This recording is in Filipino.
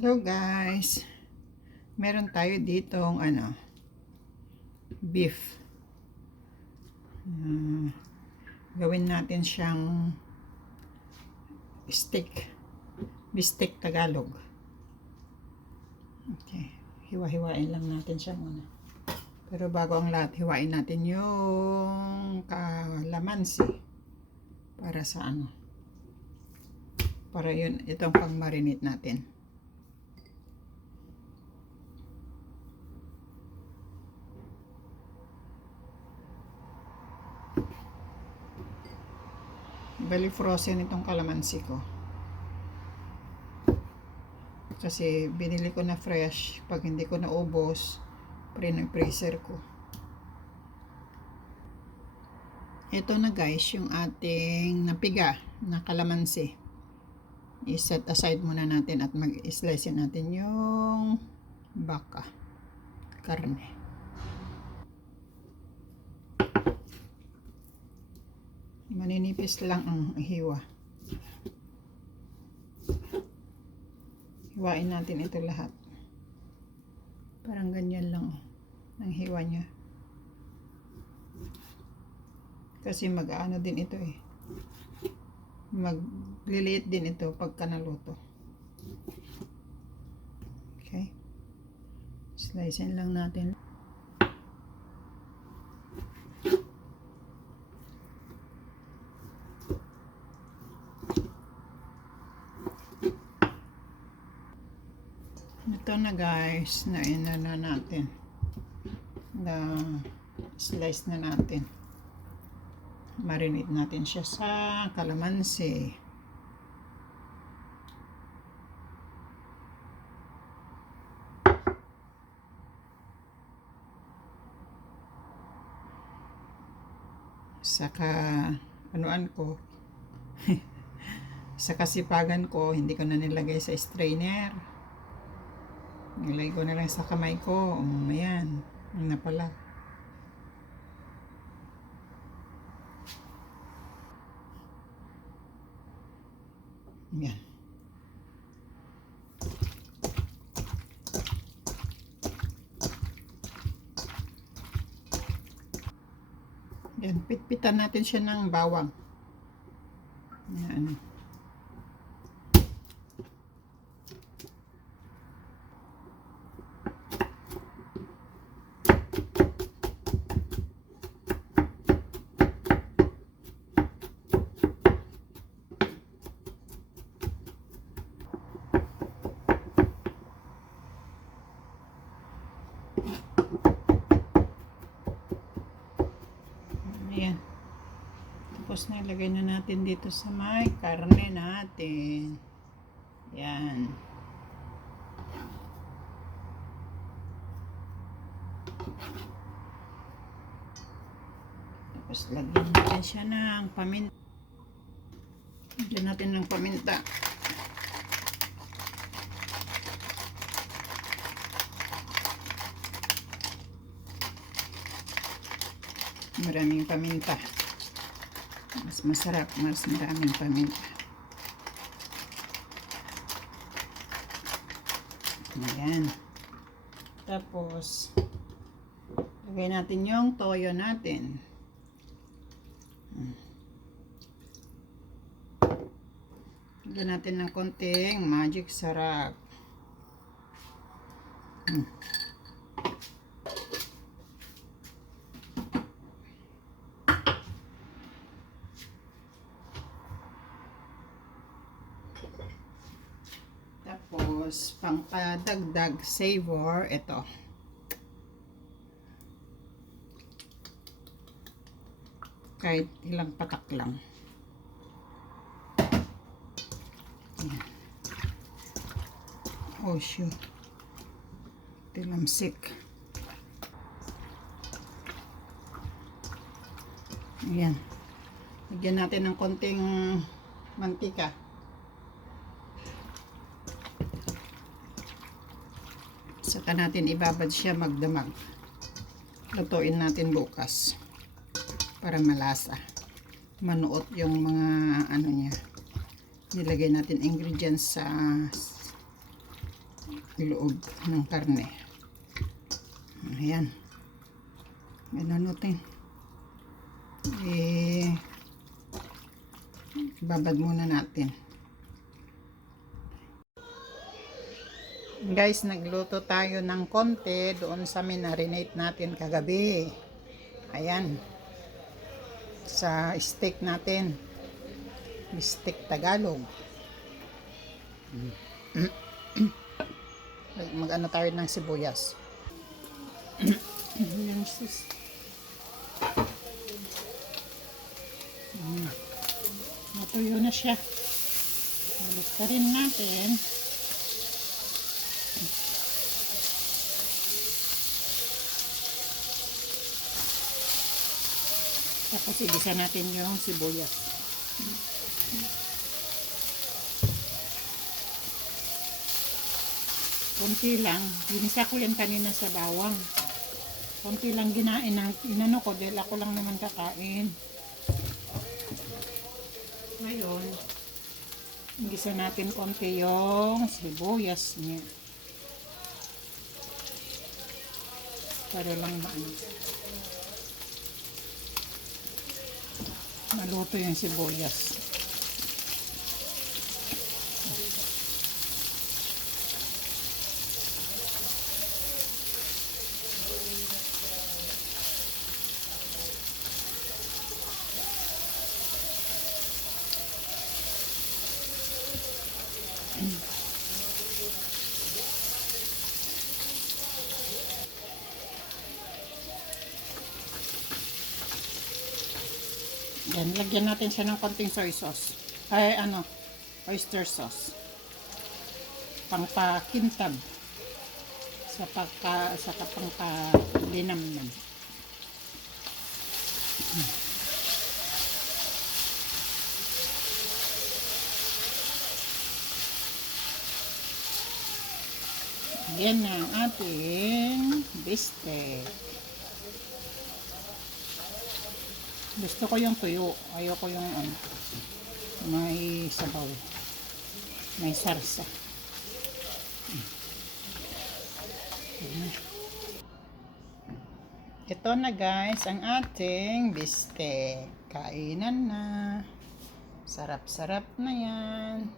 Hello guys, meron tayo ditong beef. Gawin natin siyang steak, bistek Tagalog. Okay, hiwa-hiwain lang natin siya muna. Pero bago ang lahat, hiwain natin yung kalamansi para sa para yun, itong pang marinate natin. Bali frozen itong kalamansi ko. Kasi binili ko na fresh. Pag hindi ko naubos, freezer ko. Ito na guys, yung ating napiga na kalamansi. I-set aside muna natin at mag-slice natin yung baka karne. Maninipis lang ang hiwa. Hiwain natin ito lahat. Parang ganyan lang ang hiwa niya. Kasi mag-ano din ito eh. Magliliit din ito pagka naluto. Okay. Slicein lang natin. Ito na guys, na natin. Na slice na natin. Marinate natin siya sa kalamansi. Saka anuan ko sa kasipagan ko, hindi ko na nilagay sa strainer. Nilagay ko na lang sa kamay ko. Ayan, na pala. Yan. Yan, pitpitan natin siya ng bawang. Yan. Ayan. Tapos na ilagay na natin dito sa may karne natin. Yan. Tapos lagyan natin siya ng paminta. Lagyan natin ng paminta. Maraming paminta. Mas masarap, mas maraming paminta. Ayan. Tapos, lagay natin yung toyo natin. Lagyan natin ng konting magic sarap. Tapos, pangpadagdag savor, ito. Kahit ilang patak lang. Ayan. Oh, shoot. Tilamsik. Ayan. Lagyan natin ng konting mantika. Saka natin ibabad siya magdamag. Lutuin natin bukas para malasa. Manuot yung mga niya. Nilagay natin ingredients sa loob ng karne. Ayan. Ganun natin. Babad muna natin. Guys, nagluto tayo ng konti doon sa minarinate natin kagabi. Ayan. Sa steak natin. Steak Tagalog. Mag-ano tayo ng sibuyas. Ayan sis. Natuyo na siya. Balik ka rin natin. Tapos igisa natin yung sibuyas. Konti lang. Ginisa ko yan kanina sa bawang. Konti lang inano ko dahil ako lang naman kakain. Ngayon, igisa natin konti yung sibuyas niya. Para lang maluto yung sibuyas. Yan, lagyan natin siya ng konting soy sauce. Ay, oyster sauce. Pangpakintab. Sa pangpalinamnam. Yan na ang ating bistek. Gusto ko yung tuyo. Ayoko yung may sabaw. May sarsa. Ito na guys, ang ating bistek. Kainan na. Sarap-sarap na yan.